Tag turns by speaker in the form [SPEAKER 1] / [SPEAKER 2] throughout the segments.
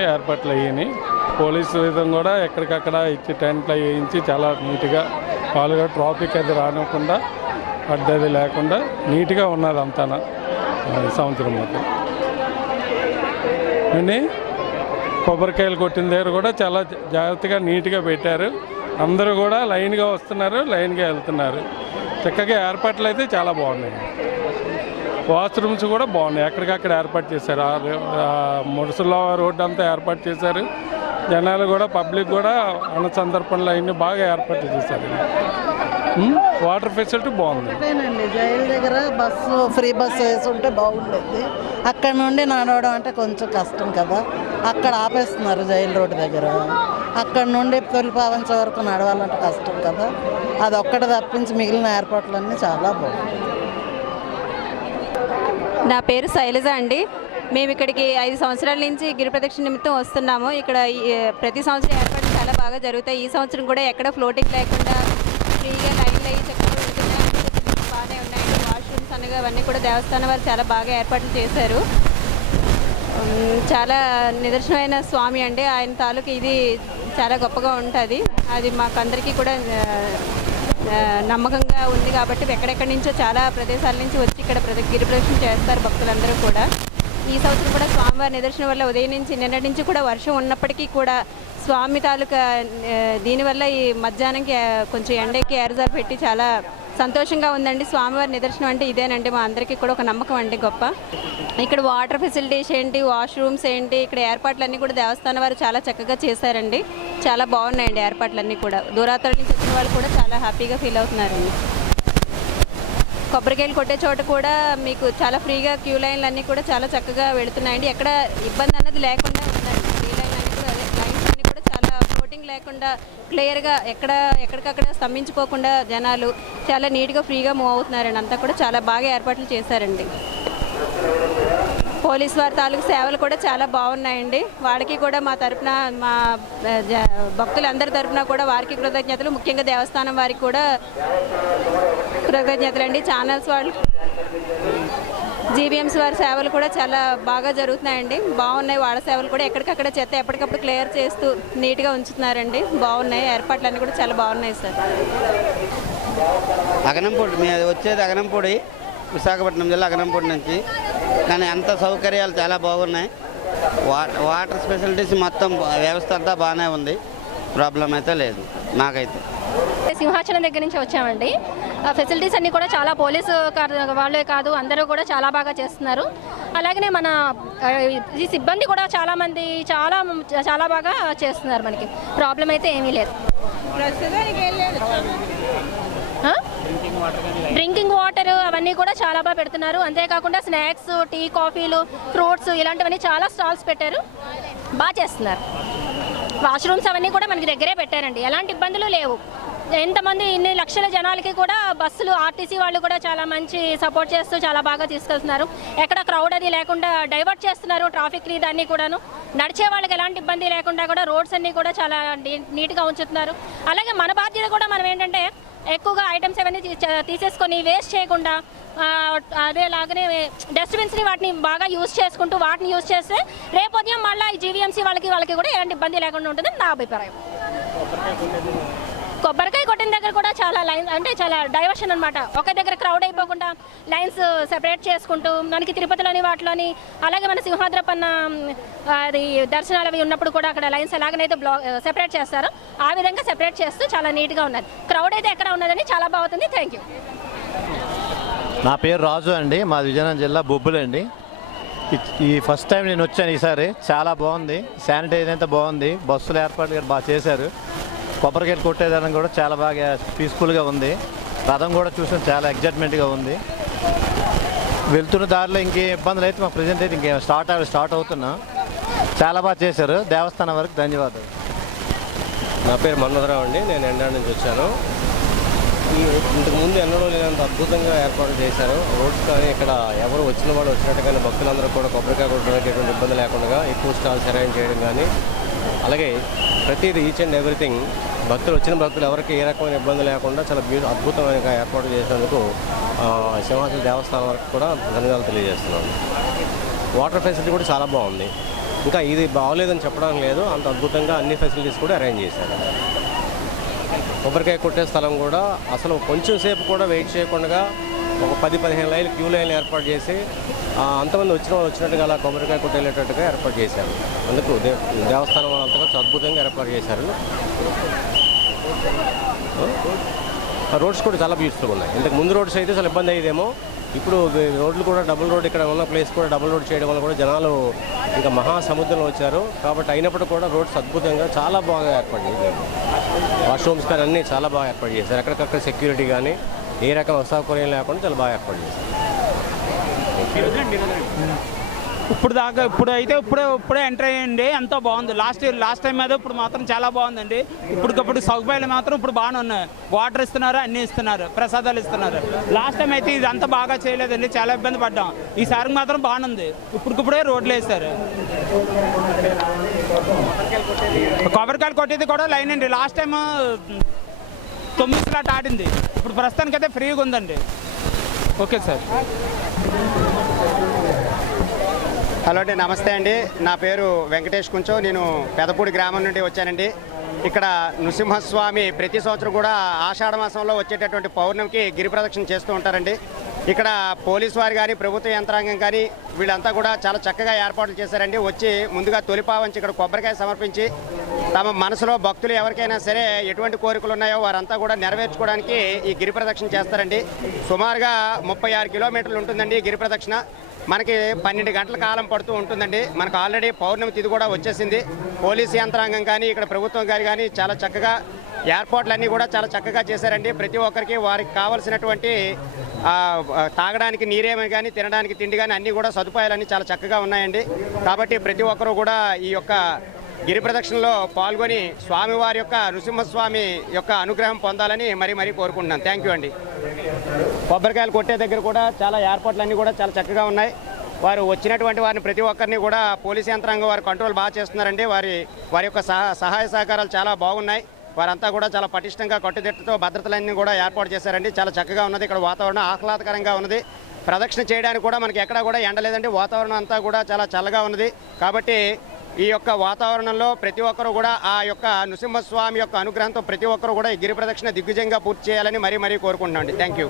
[SPEAKER 1] ఏర్పాట్లు అయ్యాయి. పోలీసు విధం కూడా ఎక్కడికక్కడ ఇచ్చి టెంట్లు వేయించి చాలా నీట్గా వాళ్ళుగా ట్రాఫిక్ అది రానివ్వకుండా అడ్డది లేకుండా నీట్గా ఉన్నది అంతా సంవత్సరం మొత్తం అండి కొబ్బరికాయలు కొట్టిన దగ్గర కూడా చాలా జాగ్రత్తగా నీట్గా పెట్టారు. అందరూ కూడా లైన్గా వస్తున్నారు లైన్గా వెళ్తున్నారు. చక్కగా ఏర్పాట్లు అయితే చాలా బాగున్నాయి. వాష్రూమ్స్ కూడా బాగున్నాయి. ఎక్కడికక్కడ ఏర్పాటు చేశారు. ఆ ముడుసుల రోడ్డు అంతా ఏర్పాటు చేశారు. జనాలు కూడా పబ్లిక్ కూడా అన్న సందర్భంలో అన్ని బాగా ఏర్పాట్లు చేశారు. వాటర్ ఫెసిలిటీ బాగుంది.
[SPEAKER 2] జైలు దగ్గర బస్సు ఫ్రీ బస్సు వేసి ఉంటే బాగుండేది. అక్కడ నుండి నడవడం అంటే కొంచెం కష్టం కదా. అక్కడ ఆపేస్తున్నారు జైలు రోడ్డు దగ్గర. అక్కడ నుండి తొలిపావంచ వరకు నడవాలంటే కష్టం కదా. అది ఒక్కటి తప్పించి మిగిలిన ఏర్పాట్లన్నీ చాలా బాగుంది
[SPEAKER 3] నా పేరు శైలజ అండి. మేము ఇక్కడికి ఐదు సంవత్సరాల నుంచి గిరి ప్రదక్షిణ నిమిత్తం వస్తున్నాము. ఇక్కడ ఈ- ప్రతి సంవత్సరం ఏర్పాట్లు చాలా బాగా జరుగుతాయి. ఈ సంవత్సరం కూడా ఎక్కడ ఫ్లోటింగ్ లేకుండా ఫ్రీగా లైన్లు అయ్యి చక్కగా బాగానే ఉన్నాయండి వాష్రూమ్స్ అనగా అవన్నీ కూడా దేవస్థానం వారు చాలా బాగా ఏర్పాట్లు చేశారు. చాలా నిదర్శనమైన స్వామి అండి. ఆయన తాలూకు ఇది చాలా గొప్పగా ఉంటుంది. అది మాకందరికీ కూడా నమ్మకంగా ఉంది కాబట్టి ఎక్కడెక్కడి నుంచో చాలా ప్రదేశాల నుంచి వచ్చి ఇక్కడ ప్రతి గిరి ప్రదక్షిణ చేస్తారు భక్తులందరూ కూడా. ఈ సంవత్సరం కూడా స్వామివారి నిదర్శనం వల్ల ఉదయం నుంచి నిన్నటి నుంచి కూడా వర్షం ఉన్నప్పటికీ కూడా స్వామి తాలూకా దీనివల్ల ఈ మధ్యాహ్నంకి కొంచెం ఎండకి ఏరజారు పెట్టి చాలా సంతోషంగా ఉందండి. స్వామివారి నిదర్శనం అంటే ఇదేనండి. మా అందరికీ కూడా ఒక నమ్మకం అండి గొప్ప. ఇక్కడ వాటర్ ఫెసిలిటీస్ ఏంటి వాష్రూమ్స్ ఏంటి ఇక్కడ ఏర్పాట్లన్నీ కూడా దేవస్థానం వారు చాలా చక్కగా చేశారండి. చాలా బాగున్నాయండి ఏర్పాట్లన్నీ కూడా. దూరాతల నుంచి వచ్చిన వాళ్ళు కూడా చాలా హ్యాపీగా ఫీల్ అవుతున్నారండి. కొబ్బరికాయలు కొట్టే చోట కూడా మీకు చాలా ఫ్రీగా క్యూ లైన్లు అన్నీ కూడా చాలా చక్కగా వెళుతున్నాయండి. ఎక్కడ ఇబ్బంది అన్నది లేకుండా ఉందండి క్యూ లైన్ అన్నీ కూడా అదే లైన్స్ అన్నీ కూడా చాలా లేకుండా క్లియర్గా ఎక్కడ ఎక్కడికక్కడ స్తంభించిపోకుండా జనాలు చాలా నీట్గా ఫ్రీగా మూవ్ అవుతున్నారండి అంతా కూడా చాలా బాగా ఏర్పాట్లు చేశారండి. పోలీస్ వారి తాలూకు సేవలు కూడా చాలా బాగున్నాయండి. వాడికి కూడా మా తరపున మా భక్తులందరి తరఫున కూడా వారికి కృతజ్ఞతలు. ముఖ్యంగా దేవస్థానం వారికి కూడా కృతజ్ఞతలు అండి ఛానల్స్ వాళ్ళు జీబీఎంసీ వారి సేవలు కూడా చాలా బాగా జరుగుతున్నాయండి. బాగున్నాయి. వాళ్ళ సేవలు కూడా ఎక్కడికక్కడ చెత్త ఎప్పటికప్పుడు క్లియర్ చేస్తూ నీట్గా ఉంచుతున్నారండి. బాగున్నాయి. ఏర్పాట్లన్నీ కూడా చాలా బాగున్నాయి సార్.
[SPEAKER 4] అగనంపూడి మేము వచ్చేది అగనంపూడి విశాఖపట్నం జిల్లా అగనంపూడి నుంచి. కానీ అంత సౌకర్యాలు చాలా బాగున్నాయి. వాటర్ స్పెషాలిటీస్ మొత్తం వ్యవస్థ అంతా బాగానే ఉంది. ప్రాబ్లం అయితే లేదు. నాకైతే
[SPEAKER 5] సింహాచలం దగ్గర నుంచి వచ్చామండి. ఆ ఫెసిలిటీస్ అన్నీ కూడా చాలా పోలీసు కా- వాళ్ళే కాదు అందరూ కూడా చాలా బాగా చేస్తున్నారు. అలాగనే మన ఈ సిబ్బంది కూడా చాలా మంది చాలా చాలా బాగా చేస్తున్నారు మనకి. ప్రాబ్లం అయితే ఏమీ లేదు. డ్రింకింగ్ వాటర్ అవన్నీ కూడా చాలా బాగా పెడుతున్నారు. అంతేకాకుండా స్నాక్స్ టీ కాఫీలు ఫ్రూట్స్ ఇలాంటివన్నీ చాలా స్టాల్స్ పెట్టారు. బాగా చేస్తున్నారు. వాష్రూమ్స్ అవన్నీ కూడా మనకి దగ్గరే పెట్టారండి. ఎలాంటి ఇబ్బందులు లేవు. ఎంతమంది ఇన్ని లక్షల జనాలకి కూడా బస్సులు ఆర్టీసీ వాళ్ళు కూడా చాలా మంచి సపోర్ట్ చేస్తూ చాలా బాగా తీసుకెళ్తున్నారు. ఎక్కడ క్రౌడ్ అది లేకుండా డైవర్ట్ చేస్తున్నారు ట్రాఫిక్ దాన్ని కూడాను. నడిచే వాళ్ళకి ఎలాంటి ఇబ్బంది లేకుండా కూడా రోడ్స్ అన్నీ కూడా చాలా నీట్గా ఉంచుతున్నారు. అలాగే మన బాధ్యత కూడా మనం ఏంటంటే ఎక్కువగా ఐటమ్స్ అవన్నీ తీసేసుకొని వేస్ట్ చేయకుండా ఆ, అదే లాగానే డస్ట్బిన్స్ని వాటిని బాగా యూజ్ చేసుకుంటూ వాటిని యూజ్ చేస్తే రేపు ఉదయం మళ్ళీ జీవీఎంసీ వాళ్ళకి వాళ్ళకి కూడా ఎలాంటి ఇబ్బంది లేకుండా ఉంటుందని నా అభిప్రాయం. కొబ్బరికాయ కొట్టిన దగ్గర కూడా చాలా లైన్ అంటే చాలా డైవర్షన్ అనమాట ఒక దగ్గర క్రౌడ్ అయిపోకుండా లైన్స్ uh, సెపరేట్ చేసుకుంటూ మనకి తిరుపతిలోని వాటిలోని అలాగే మన సింహాద్రపన్న అది దర్శనాలు అవి ఉన్నప్పుడు కూడా అక్కడ లైన్స్ ఎలాగనైతే బ్లాక్ సెపరేట్ uh, చేస్తారో ఆ విధంగా సెపరేట్ చేస్తూ చాలా నీట్గా ఉన్నది. క్రౌడ్ అయితే ఎక్కడ ఉన్నదని చాలా బాగుంది థ్యాంక్ యూ
[SPEAKER 6] నా పేరు రాజు అండి. మా విజయనగరం జిల్లా బొబ్బులండి ఈ- ఈ ఫస్ట్ టైం నేను వచ్చాను ఈసారి. చాలా బాగుంది. శానిటైజ్ అయితే బాగుంది. బస్సుల ఏర్పాట్లు బాగా చేశారు. కొబ్బరికాయలు కొట్టేదానికి కూడా చాలా బాగా పీస్ఫుల్గా ఉంది. రథం కూడా చూసిన చాలా ఎగ్జైట్మెంట్గా ఉంది. వెళ్తున్న దారిలో ఇంకే ఇబ్బందులు అయితే మా ప్రజెంట్ అయితే ఇంకేం స్టార్ట్ అవ్వ స్టార్ట్ అవుతున్నా. చాలా బాగా చేశారు. దేవస్థానం వరకు ధన్యవాదాలు.
[SPEAKER 7] నా పేరు మన్నదరావు అండి. నేను ఎండా నుంచి వచ్చాను. ఇంతకుముందు ఎన్నడూ లేనంత అద్భుతంగా ఏర్పాటు చేశారు. రోడ్స్ కానీ ఇక్కడ ఎవరు వచ్చిన వాళ్ళు వచ్చినట్టుగానే భక్తులందరూ కూడా కొబ్బరికాయ కొట్టడానికి ఎటువంటి ఇబ్బంది లేకుండా ఎక్కువ స్టాల్స్ అరేంజ్ చేయడం కానీ అలాగే ప్రతిదీ ఈచ్ అండ్ ఎవ్రీథింగ్ భక్తులు వచ్చిన భక్తులు ఎవరికి ఏ రకమైన ఇబ్బంది లేకుండా చాలా బ్యూ అద్భుతమైన ఏర్పాటు చేసినందుకు ఆ, సింహాచల దేవస్థానం వరకు కూడా ధన్యవాదాలు తెలియజేస్తున్నాను. వాటర్ ఫెసిలిటీ కూడా చాలా బాగుంది. ఇంకా ఇది బాగోలేదని చెప్పడం లేదు. అంత అద్భుతంగా అన్ని ఫెసిలిటీస్ కూడా అరేంజ్ చేశారు. కొబ్బరికాయ కొట్టే స్థలం కూడా అసలు కొంచెం సేపు కూడా వెయిట్ చేయకుండా ఒక పది పదిహేను లైన్లు క్యూ లైన్లు ఏర్పాటు చేసి అంతమంది వచ్చిన వాళ్ళు వచ్చినట్టుగా అలా కొబ్బరికాయ కొట్టేటట్టుగా ఏర్పాటు చేశారు. అందుకు దే దేవస్థానం వాళ్ళంతా కూడా అద్భుతంగా ఏర్పాటు చేశారు. ఆ రోడ్స్ కూడా చాలా బ్యూటిఫుల్గా ఉన్నాయి. ఇంతకు ముందు రోడ్స్ అయితే చాలా ఇబ్బంది అయ్యేదేమో. ఇప్పుడు రోడ్లు కూడా డబుల్ రోడ్ ఇక్కడ ఉన్న ప్లేస్ కూడా డబుల్ రోడ్ చేయడం వల్ల కూడా జనాలు ఇంకా మహాసముద్రంలో వచ్చారు. కాబట్టి అయినప్పుడు కూడా రోడ్స్ అద్భుతంగా చాలా బాగా ఏర్పాటు చేశారు. వాష్రూమ్స్ కానీ అన్నీ చాలా బాగా ఏర్పాటు చేశారు. ఎక్కడికక్కడ సెక్యూరిటీ కానీ ఏ రకం అసౌకర్యం లేకుండా చాలా బాగా ఏర్పాటు చేశారు.
[SPEAKER 8] ఇప్పుడు దాకా ఇప్పుడు అయితే ఇప్పుడే ఇప్పుడే ఎంటర్ అయ్యండి ఎంతో బాగుంది. లాస్ట్ ఇయర్ లాస్ట్ టైం మీద ఇప్పుడు మాత్రం చాలా బాగుందండి. ఇప్పటికప్పుడు సౌకర్యాలు మాత్రం ఇప్పుడు బాగానే ఉన్నాయి. వాటర్ ఇస్తున్నారు అన్ని ఇస్తున్నారు ప్రసాదాలు ఇస్తున్నారు. లాస్ట్ టైం అయితే ఇది అంత బాగా చేయలేదండి చాలా ఇబ్బంది పడ్డాం. ఈసారి మాత్రం బాగానుంది ఇప్పటికిప్పుడే రోడ్లు వేస్తారు కొబ్బరికాయలు కొట్టేది కూడా లైన్ అండి. లాస్ట్ టైం తొమ్మిది స్లాట్ ఆడింది. ఇప్పుడు ప్రస్తుతానికైతే ఫ్రీగా ఉందండి. Okay sir.
[SPEAKER 9] హలో అండి నమస్తే అండి. నా పేరు వెంకటేష్ కొంచెం. నేను పెదపూడి గ్రామం నుండి వచ్చానండి. ఇక్కడ నృసింహస్వామి ప్రతి సంవత్సరం కూడా ఆషాఢ మాసంలో వచ్చేటటువంటి పౌర్ణమికి గిరి ప్రదక్షిణ చేస్తూ ఉంటారండి. ఇక్కడ పోలీస్ వారు కానీ ప్రభుత్వ యంత్రాంగం కానీ వీళ్ళంతా కూడా చాలా చక్కగా ఏర్పాట్లు చేశారండి. వచ్చి ముందుగా తొలిపావంచి ఇక్కడ కొబ్బరికాయ సమర్పించి తమ మనసులో భక్తులు ఎవరికైనా సరే ఎటువంటి కోరికలు ఉన్నాయో వారంతా కూడా నెరవేర్చుకోవడానికి ఈ గిరి ప్రదక్షిణ చేస్తారండి. సుమారుగా ముప్పై ఆరు కిలోమీటర్లు ఉంటుందండి ఈ గిరి ప్రదక్షిణ. మనకి పన్నెండు గంటల కాలం పడుతూ ఉంటుందండి. మనకు ఆల్రెడీ పౌర్ణమి తిథి కూడా వచ్చేసింది. పోలీసు యంత్రాంగం కానీ ఇక్కడ ప్రభుత్వం గారు కానీ చాలా చక్కగా ఏర్పాట్లన్నీ కూడా చాలా చక్కగా చేశారండి. ప్రతి ఒక్కరికి వారికి కావలసినటువంటి తాగడానికి నీరేమి కానీ తినడానికి తిండి కానీ అన్నీ కూడా సదుపాయాలన్నీ చాలా చక్కగా ఉన్నాయండి. కాబట్టి ప్రతి ఒక్కరూ కూడా ఈ యొక్క గిరి ప్రదక్షిణలో పాల్గొని స్వామివారి యొక్క నృసింహస్వామి యొక్క అనుగ్రహం పొందాలని మరీ మరీ కోరుకుంటున్నాను థ్యాంక్ యూ అండి. కొబ్బరికాయలు కొట్టే దగ్గర కూడా చాలా ఏర్పాట్లన్నీ కూడా చాలా చక్కగా ఉన్నాయి. వారు వచ్చినటువంటి వారిని ప్రతి ఒక్కరిని కూడా పోలీస్ యంత్రాంగం వారు కంట్రోల్ బాగా చేస్తున్నారండి. వారి వారి యొక్క సహా సహాయ సహకారాలు చాలా బాగున్నాయి. వారంతా కూడా చాలా పటిష్టంగా కట్టుదిట్టతో భద్రతలన్నీ కూడా ఏర్పాటు చేశారండి. చాలా చక్కగా ఉన్నది. ఇక్కడ వాతావరణం ఆహ్లాదకరంగా ఉన్నది. ప్రదక్షిణ చేయడానికి కూడా మనకి ఎక్కడా కూడా ఎండ లేదండి. వాతావరణం అంతా కూడా చాలా చల్లగా ఉన్నది. కాబట్టి ఈ యొక్క వాతావరణంలో ప్రతి ఒక్కరూ కూడా ఆ యొక్క నృసింహస్వామి యొక్క అనుగ్రహంతో ప్రతి ఒక్కరూ కూడా ఈ గిరి ప్రదక్షిణ దిగ్విజయంగా పూర్తి చేయాలని మరీ మరీ కోరుకుంటున్నాం థ్యాంక్ యూ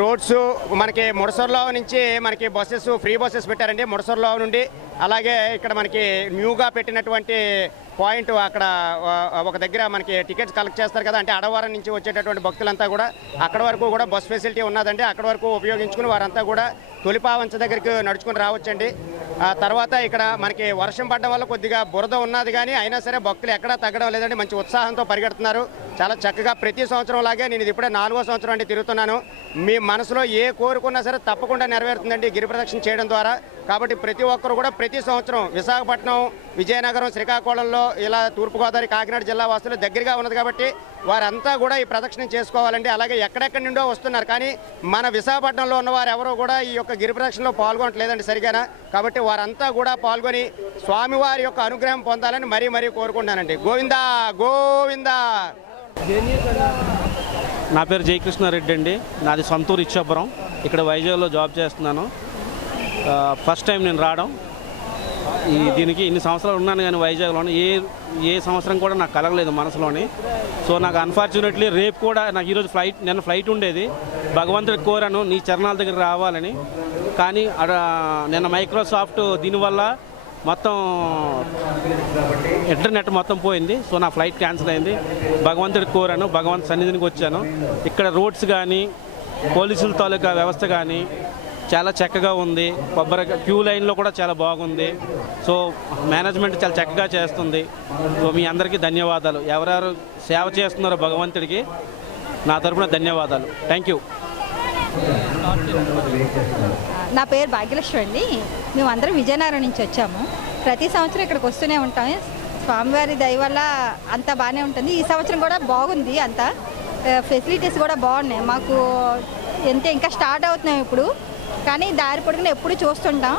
[SPEAKER 9] రోడ్స్ మనకి ముడసర్లో నుంచి మనకి బస్సెస్ ఫ్రీ బస్సెస్ పెట్టారండి. ముడసర్లో నుండి అలాగే ఇక్కడ మనకి న్యూగా పెట్టినటువంటి పాయింట్ అక్కడ ఒక దగ్గర మనకి టికెట్స్ కలెక్ట్ చేస్తారు కదా అంటే అడవారం నుంచి వచ్చేటటువంటి భక్తులంతా కూడా అక్కడ వరకు కూడా బస్ ఫెసిలిటీ ఉన్నదండి. అక్కడ వరకు ఉపయోగించుకుని వారంతా కూడా తొలిపావంచ దగ్గరికి నడుచుకుని రావచ్చండి. ఆ తర్వాత ఇక్కడ మనకి వర్షం పడ్డం వల్ల కొద్దిగా బురద ఉన్నది కానీ అయినా సరే భక్తులు ఎక్కడా తగ్గడం లేదండి. మంచి ఉత్సాహంతో పరిగెడుతున్నారు. చాలా చక్కగా ప్రతి సంవత్సరం లాగే నేను ఇది ఇప్పుడే నాలుగో సంవత్సరం అంటే తిరుగుతున్నాను. మీ మనసులో ఏ కోరుకున్నా సరే తప్పకుండా నెరవేరుతుందండి గిరి ప్రదక్షిణ చేయడం ద్వారా. కాబట్టి ప్రతి ఒక్కరు కూడా ప్రతి సంవత్సరం విశాఖపట్నం విజయనగరం శ్రీకాకుళంలో ఇలా తూర్పుగోదావరి కాకినాడ జిల్లా వాసులు దగ్గరగా ఉన్నది కాబట్టి వారంతా కూడా ఈ ప్రదక్షిణ చేసుకోవాలండి. అలాగే ఎక్కడెక్కడి నుండో వస్తున్నారు. కానీ మన విశాఖపట్నంలో ఉన్న వారు ఎవరో కూడా ఈ యొక్క గిరి ప్రదక్షిణలో పాల్గొనట్లేదండి సరిగానా. కాబట్టి వారంతా కూడా పాల్గొని స్వామివారి యొక్క అనుగ్రహం పొందాలని మరీ మరీ కోరుకుంటానండి గోవిందా గోవిందా!
[SPEAKER 8] నా పేరు జయకృష్ణారెడ్డి అండి. నాది సొంతూరు ఇచ్చాపురం. ఇక్కడ వైజాగ్లో జాబ్ చేస్తున్నాను. ఫస్ట్ టైం నేను రావడం. ఈ దీనికి ఇన్ని సంవత్సరాలు ఉన్నాను కానీ వైజాగ్లో ఏ ఏ సంవత్సరం కూడా నాకు కలగలేదు మనసులోని. సో నాకు అన్ఫార్చునేట్లీ రేపు కూడా నాకు ఈరోజు ఫ్లైట్ నిన్న ఫ్లైట్ ఉండేది. భగవంతుడికి కోరాను నీ చరణాల దగ్గర రావాలని. కానీ అక్కడ నిన్న మైక్రోసాఫ్ట్ దీనివల్ల మొత్తం ఇంటర్నెట్ మొత్తం పోయింది. సో నా ఫ్లైట్ క్యాన్సిల్ అయింది. భగవంతుడికి కోరాను. భగవంతు సన్నిధినికి వచ్చాను. ఇక్కడ రోడ్స్ కానీ పోలీసుల తాలూకా వ్యవస్థ కానీ చాలా చక్కగా ఉంది. కొబ్బరి క్యూ లైన్లో కూడా చాలా బాగుంది. సో మేనేజ్మెంట్ చాలా చక్కగా చేస్తుంది. సో మీ అందరికీ ధన్యవాదాలు. ఎవరెవరు సేవ చేస్తున్నారో భగవంతుడికి నా తరపున ధన్యవాదాలు. థ్యాంక్ యూ
[SPEAKER 10] నా పేరు భాగ్యలక్ష్మి అండి. మేమందరం విజయనగరం నుంచి వచ్చాము. ప్రతి సంవత్సరం ఇక్కడికి వస్తూనే ఉంటాం స్వామివారి దయ వల్ల అంతా బాగానే ఉంటుంది. ఈ సంవత్సరం కూడా బాగుంది అంతా. ఫెసిలిటీస్ కూడా బాగున్నాయి. మాకు ఎంత ఇంకా స్టార్ట్ అవుతున్నాం ఇప్పుడు. కానీ దారి పొడుగున ఎప్పుడు చూస్తుంటాం.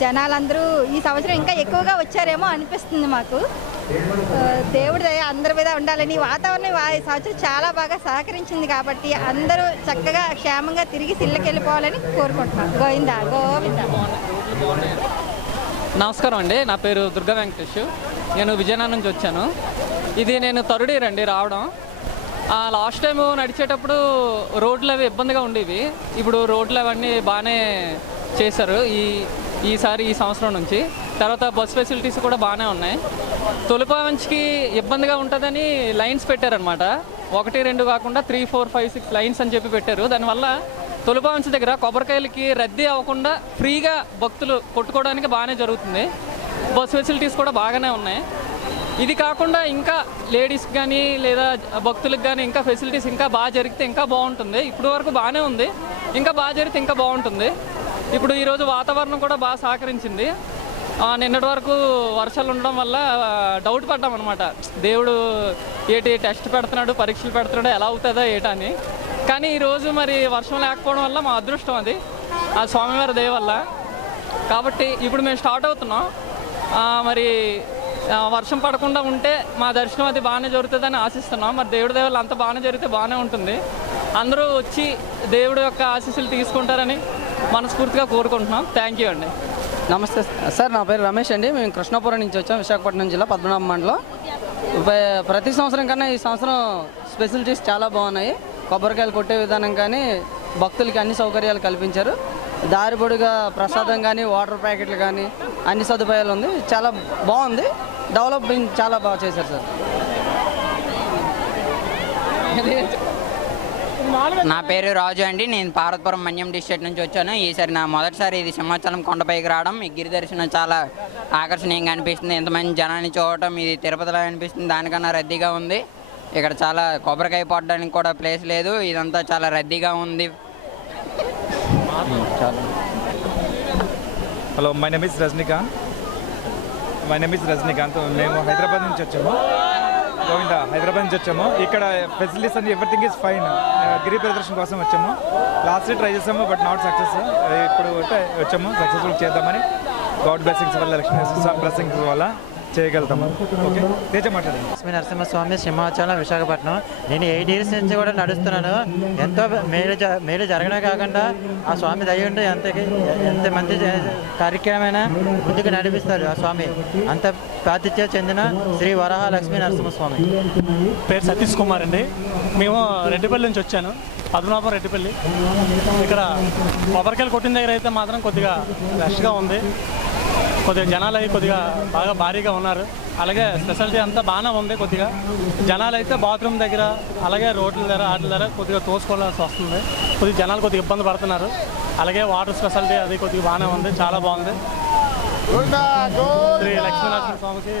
[SPEAKER 10] జనాలందరూ ఈ సంవత్సరం ఇంకా ఎక్కువగా వచ్చారేమో అనిపిస్తుంది మాకు. దేవుడి దయ అందరి మీద ఉండాలని వాతావరణం ఈ సంవత్సరం చాలా బాగా సహకరించింది కాబట్టి అందరూ చక్కగా క్షేమంగా తిరిగి సిల్లకి వెళ్ళిపోవాలని కోరుకుంటున్నాం. గోవిందా
[SPEAKER 11] నమస్కారం అండి. నా పేరు దుర్గా వెంకటేష్. నేను విజయనగరం నుంచి వచ్చాను. ఇది నేను తరుడీరండి రావడం. లాస్ట్ టైం నడిచేటప్పుడు రోడ్లు అవి ఇబ్బందిగా ఉండేవి. ఇప్పుడు రోడ్లు అవన్నీ బాగానే చేశారు. ఈ ఈసారి ఈ సంవత్సరం నుంచి. తర్వాత బస్ ఫెసిలిటీస్ కూడా బాగానే ఉన్నాయి. తొలిపావంచికి ఇబ్బందిగా ఉంటుందని లైన్స్ పెట్టారనమాట ఒకటి రెండు కాకుండా three four five six lines అని చెప్పి పెట్టారు. దానివల్ల తొలిపావంచి దగ్గర కొబ్బరికాయలకి రద్దీ అవ్వకుండా ఫ్రీగా భక్తులు కొట్టుకోవడానికి బాగానే జరుగుతుంది. బస్ ఫెసిలిటీస్ కూడా బాగానే ఉన్నాయి. ఇది కాకుండా ఇంకా లేడీస్కి కానీ లేదా భక్తులకు కానీ ఇంకా ఫెసిలిటీస్ ఇంకా బాగా జరిగితే ఇంకా బాగుంటుంది. ఇప్పటి వరకు బాగానే ఉంది. ఇంకా బాగా జరిగితే ఇంకా బాగుంటుంది. ఇప్పుడు ఈరోజు వాతావరణం కూడా బాగా సహకరించింది. నిన్నటి వరకు వర్షాలు ఉండడం వల్ల డౌట్ పడ్డాం అనమాట దేవుడు ఏటి టెస్ట్ పెడుతున్నాడు పరీక్షలు పెడుతున్నాడు ఎలా అవుతుందో ఏటా అని. కానీ ఈరోజు మరి వర్షం లేకపోవడం వల్ల మా అదృష్టం అది. ఆ స్వామివారి దయ వల్ల. కాబట్టి ఇప్పుడు మేము స్టార్ట్ అవుతున్నాం. మరి వర్షం పడకుండా ఉంటే మా దర్శనం అది బాగానే జరుగుతుందని ఆశిస్తున్నాం. మరి దేవుడి దేవుళ్ళు అంత బాగానే జరిగితే బాగానే ఉంటుంది. అందరూ వచ్చి దేవుడి యొక్క ఆశీస్సులు తీసుకుంటారని మనస్ఫూర్తిగా కోరుకుంటున్నాం. థ్యాంక్ యూ అండి.
[SPEAKER 12] నమస్తే. సార్ నా పేరు రమేష్ అండి. మేము కృష్ణాపురం నుంచి వచ్చాం విశాఖపట్నం జిల్లా పద్మనాభ మండలం. ప్రతి సంవత్సరం కన్నా ఈ సంవత్సరం ఫెసిలిటీస్ చాలా బాగున్నాయి. కొబ్బరికాయలు కొట్టే విధానం కానీ భక్తులకి అన్ని సౌకర్యాలు కల్పించారు. దారి పొడిగా ప్రసాదం కానీ వాటర్ ప్యాకెట్లు కానీ అన్ని సదుపాయాలు ఉంది. చాలా బాగుంది. డెవలపింగ్ చాలా బాగా చేశారు సార్.
[SPEAKER 13] నా పేరు రాజు అండి. నేను పార్వతపురం మన్యం డిస్ట్రిక్ట్ నుంచి వచ్చాను. ఈసారి నా మొదటిసారి ఇది సింహాచలం కొండపైకి రావడం. ఈ గిరి దర్శనం చాలా ఆకర్షణీయంగా అనిపిస్తుంది. ఎంతమంది జనాన్ని చూడటం ఇది తిరుపతిలో అనిపిస్తుంది. దానికన్నా రద్దీగా ఉంది. ఇక్కడ చాలా కొబ్బరికాయ పడడానికి కూడా ప్లేస్ లేదు. ఇదంతా చాలా రద్దీగా ఉంది.
[SPEAKER 14] Hello my name is Rajinikanth my name is Rajinikanth మేము హైదరాబాద్ నుంచి వచ్చాము. గోవింద హైదరాబాద్ నుంచి వచ్చాము. ఇక్కడ ఫెసిలిటీస్ అన్ని ఎవ్రీథింగ్ ఇస్ ఫైన్ గిరి ప్రదర్శన కోసం వచ్చాము. లాస్ట్ ట్రై చేసాము బట్ నాట్ సక్సెస్ ఇప్పుడు అంటే వచ్చాము సక్సెస్ఫుల్ చేద్దామని. గాడ్ బ్లెస్సింగ్స్ వల్ల లక్ష్మీ బ్లెస్సింగ్స్ వల్ల. చేయగలుగుతాము? ఓకే. తేజ మాట్లాడండి.
[SPEAKER 15] లక్ష్మీ నరసింహస్వామి సింహాచలం విశాఖపట్నం. నేను ఎయిట్ ఇయర్స్ నుంచి కూడా నడుస్తున్నాను. ఎంతో మేలు జ- మేలు జరగడమే కాకుండా ఆ స్వామి దయ ఉంటే ఎంత ఎంత మంచి కార్యక్రమమైన ముందుకు నడిపిస్తారు ఆ స్వామి. అంత ప్రాతిథ్యం చెందిన శ్రీ వరహ లక్ష్మీ నరసింహస్వామి.
[SPEAKER 16] పేరు సతీష్ కుమార్ అండి. మేము రెడ్డిపల్లి నుంచి వచ్చాను. పద్మనాభం రెడ్డిపల్లి. ఇక్కడ కొబ్బరికాయలు కొట్టిన దగ్గర అయితే మాత్రం కొద్దిగా రష్గా ఉంది. కొద్దిగా జనాలు అయి కొద్దిగా బాగా భారీగా ఉన్నారు. అలాగే స్పెషాలిటీ అంతా బాగానే ఉంది కొద్దిగా. జనాలు అయితే బాత్రూమ్ దగ్గర అలాగే రోడ్ల దగ్గర వాటి దగ్గర కొద్దిగా తోసుకోవాల్సి వస్తుంది. కొద్దిగా జనాలు కొద్దిగా ఇబ్బంది పడుతున్నారు. అలాగే వాటర్ స్పెషాలిటీ అది కొద్దిగా బాగానే ఉంది చాలా బాగుంది. శ్రీ లక్ష్మీనరసింహ స్వామికి